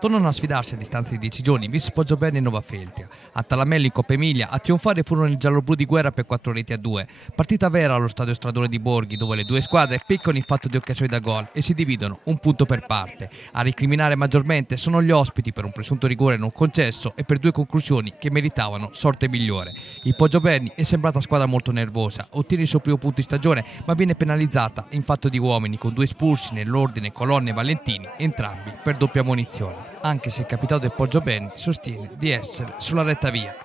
Tornano a sfidarsi a distanza di 10 giorni Vis Poggioberni e Nova Feltria. A Talamello in Coppa Emilia a trionfare furono i gialloblu di Guerra per 4-2. Partita vera allo stadio Stradone di Borghi, dove le due squadre peccano in fatto di occasioni da gol e si dividono un punto per parte. A ricriminare maggiormente sono gli ospiti per un presunto rigore non concesso e per due conclusioni che meritavano sorte migliore. Il Poggioberni è sembrata squadra molto nervosa, ottiene il suo primo punto di stagione ma viene penalizzata in fatto di uomini con due espulsi nell'ordine Colonna e Valentini, entrambi per doppia ammonizione, anche se il capitano del Poggioberni sostiene di essere sulla retta via.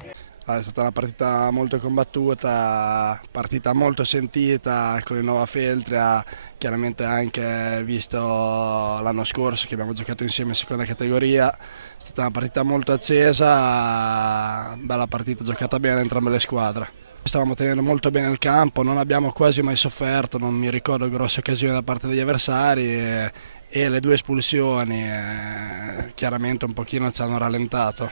È stata una partita molto combattuta, partita molto sentita con il Nova Feltria, chiaramente anche visto l'anno scorso che abbiamo giocato insieme in seconda categoria. È stata una partita molto accesa, bella partita giocata bene da entrambe le squadre. Stavamo tenendo molto bene il campo, non abbiamo quasi mai sofferto, non mi ricordo grosse occasioni da parte degli avversari e le due espulsioni chiaramente un pochino ci hanno rallentato.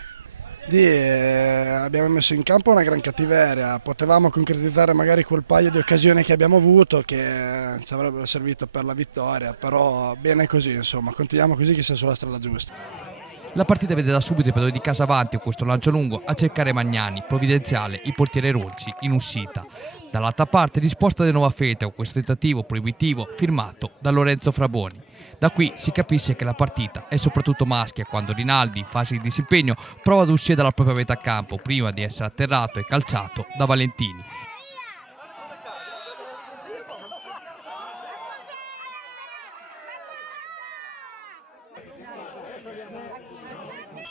Abbiamo messo in campo una gran cattiveria, potevamo concretizzare magari quel paio di occasioni che abbiamo avuto che ci avrebbero servito per la vittoria, però bene così, insomma, continuiamo così che sia sulla strada giusta. La partita vede da subito i padroni di casa avanti con questo lancio lungo a cercare Magnani, provvidenziale, il portiere Ronzi in uscita. Dall'altra parte risposta di Nova Feltria con questo tentativo proibitivo firmato da Lorenzo Fraboni. Da qui si capisce che la partita è soprattutto maschia quando Rinaldi, in fase di disimpegno, prova ad uscire dalla propria metà campo prima di essere atterrato e calciato da Valentini.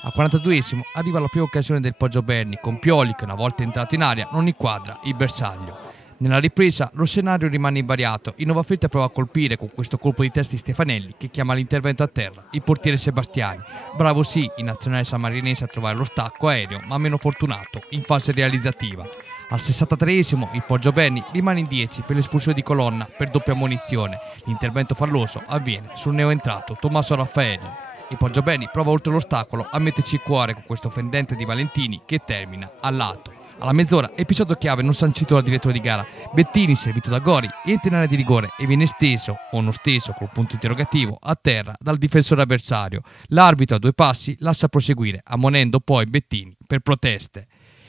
Al 42esimo arriva la prima occasione del Poggioberni con Pioli che una volta entrato in aria non inquadra il bersaglio. Nella ripresa lo scenario rimane invariato, il Nova Feltria prova a colpire con questo colpo di testa di Stefanelli che chiama l'intervento a terra il portiere Sebastiani. Bravo sì in nazionale sammarinese a trovare lo stacco aereo ma meno fortunato in fase realizzativa. Al 63esimo il Poggioberni rimane in 10 per l'espulsione di Colonna per doppia ammonizione. L'intervento falloso avviene sul neoentrato Tommaso Raffaelli. Il Poggioberni prova oltre l'ostacolo a metterci il cuore con questo fendente di Valentini che termina a lato. Alla mezz'ora, episodio chiave non sancito dal direttore di gara. Bettini, servito da Gori, entra in area di rigore e viene steso, o non steso, col punto interrogativo, a terra dal difensore avversario. L'arbitro a due passi lascia proseguire, ammonendo poi Bettini per proteste.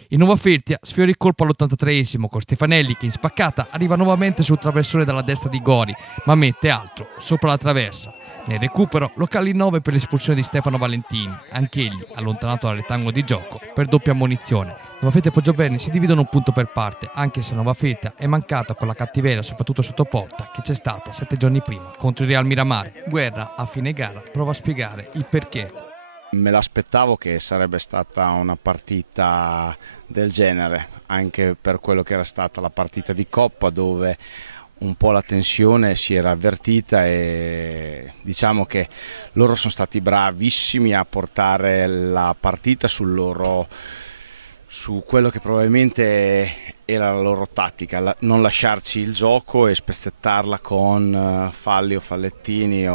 Il Nova Feltria sfiora il colpo all'83esimo con Stefanelli che in spaccata arriva nuovamente sul traversone dalla destra di Gori, ma mette altro sopra la traversa. Nel recupero locali 9 per l'espulsione di Stefano Valentini, anch'egli allontanato dal rettangolo di gioco per doppia ammonizione. Nova Feltria e Poggioberni si dividono un punto per parte, anche se Nova Feltria è mancata con la cattiveria soprattutto sotto porta che c'è stata 7 giorni prima contro il Real Miramare. Guerra a fine gara prova a spiegare il perché. Me l'aspettavo che sarebbe stata una partita del genere, anche per quello che era stata la partita di Coppa dove un po' la tensione si era avvertita e diciamo che loro sono stati bravissimi a portare la partita su quello che probabilmente era la loro tattica, non lasciarci il gioco e spezzettarla con falli o fallettini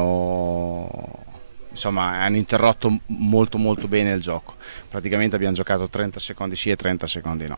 insomma hanno interrotto molto bene il gioco. Praticamente abbiamo giocato 30 secondi sì e 30 secondi no.